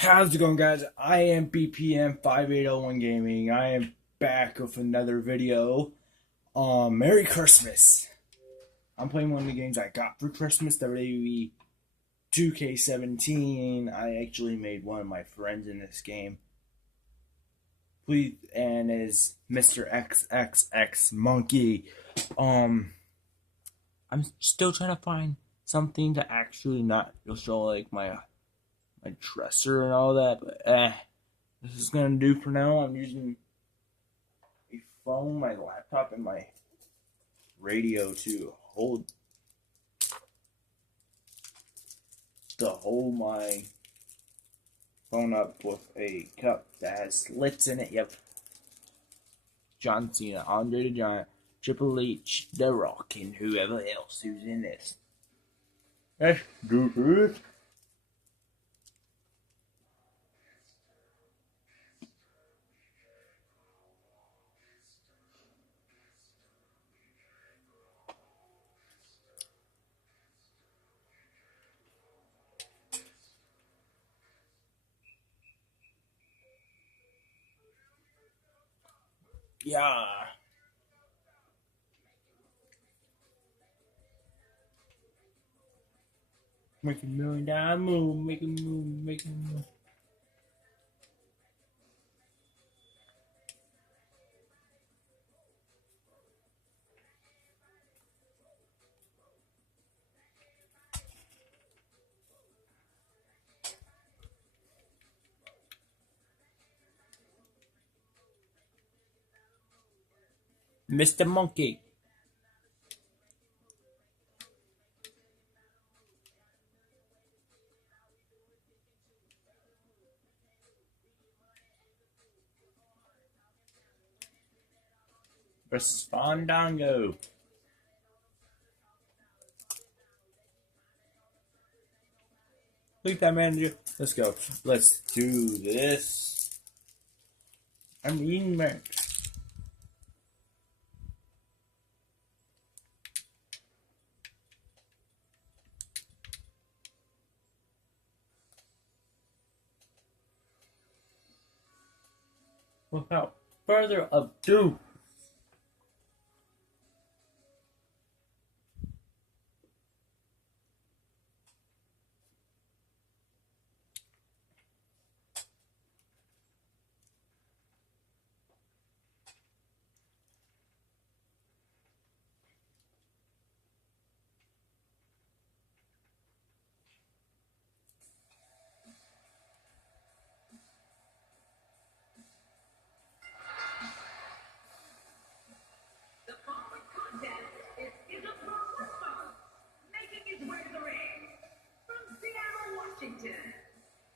How's it going, guys? I am BPM 5801 Gaming. I am back with another video. Merry Christmas. I'm playing one of the games I got for Christmas, WWE 2K17. I actually made one of my friends in this game. Please, and is MrxXxMonkey. I'm still trying to find something to actually not show like my dresser and all that, but this is gonna do for now. I'm using a phone, my laptop, and my radio to hold my phone up with a cup that has slits in it. Yep. John Cena, Andre the Giant, Triple H, The Rock, and whoever else who's in this. Let's do this. Yeah. Make a $1,000,000 move, make a move, make a move. Mr. Monkey. Versus Fandango. Leave that manager. Let's go. Let's do this. I'm eating Max. Without further ado,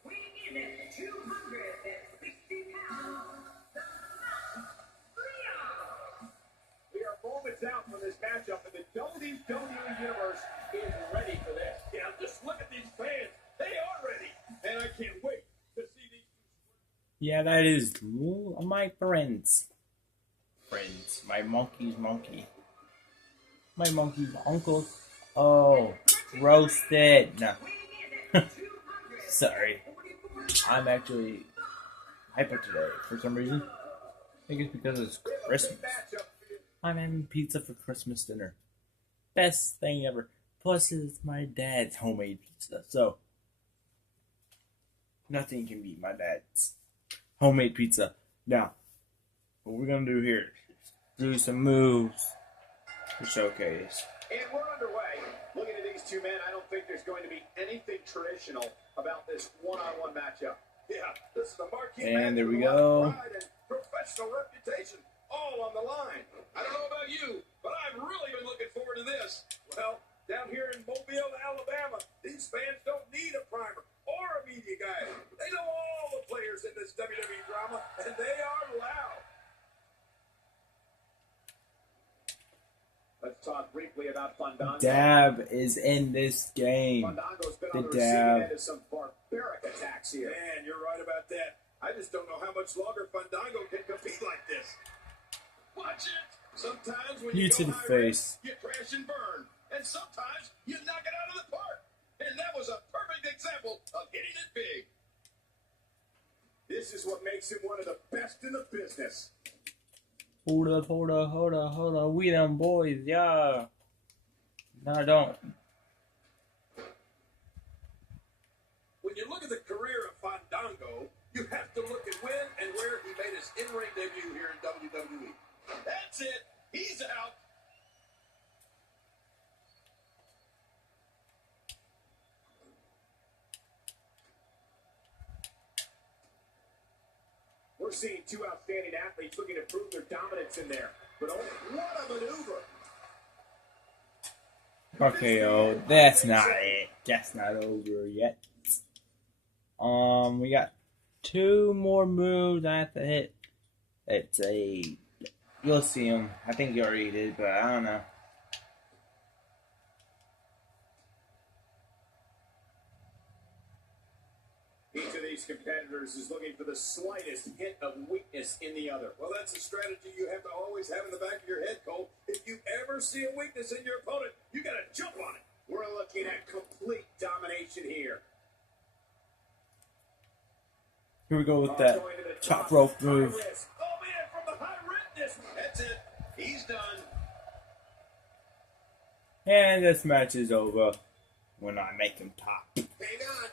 weighing in at 260 pounds, the Leo. We are moments out from this matchup, and the WWE Universe is ready for this. Yeah, just look at these fans. They are ready, and I can't wait to see these. yeah, that is my friends. My monkey's monkey. My monkey's uncle. Oh, roasted. No. Sorry. I'm actually hyper today for some reason. I think it's because it's Christmas. I'm having pizza for Christmas dinner. Best thing ever. Plus, it's my dad's homemade pizza, so nothing can beat my dad's homemade pizza. Now, what we're gonna do here is do some moves to showcase. And we're underway. Looking at these two men, I don't think there's going to be anything traditional about this one-on-one matchup. Yeah, this is a marquee match. And there we go. Pride and professional reputation all on the line. I don't know about you, but I've really been looking forward to this. Well, down here in Mobile, Alabama, these fans don't need a primer or a media guide. They know all the players in this WWE drama, and they are loud. Let's talk briefly about Fandango. Dab is in this game. Fandango's been The on the receiving end dab. of some barbaric attacks here. Man, you're right about that. I just don't know how much longer Fandango can compete like this. Watch it. Sometimes when You you to go the high face. risk, you crash and burn. And sometimes you knock it out of the park. And that was a perfect example of hitting it big. This is what makes him one of the best in the business. Hold up. We them boys, yeah. No, don't. When you look at the career of Fandango, you have to look at when and where he made his in-ring debut here in WWE. That's it. He's out. We're seeing two outstanding athletes looking to prove their dominance in there. But oh, what a maneuver. Okay, yo, that's not it. That's not over yet. We got 2 more moves I have to hit. You'll see them. I think you already did, but I don't know. Each of these competitors is looking for the slightest hint of weakness in the other. Well, that's a strategy you have to always have in the back of your head, Cole. If you ever see a weakness in your opponent, you got to jump on it. We're looking at complete domination here. Here we go with that top rope move. Oh, man, from the high risk. That's it. He's done. And this match is over when I make him top. Hang on.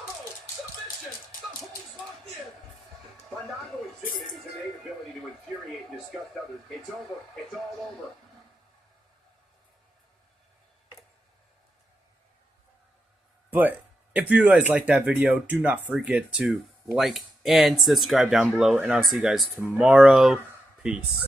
Oh, submission. The hole's locked in. Fandango exhibited his innate ability to infuriate and disgust others. It's over. It's all over. But if you guys like that video, do not forget to like and subscribe down below. And I'll see you guys tomorrow. Peace.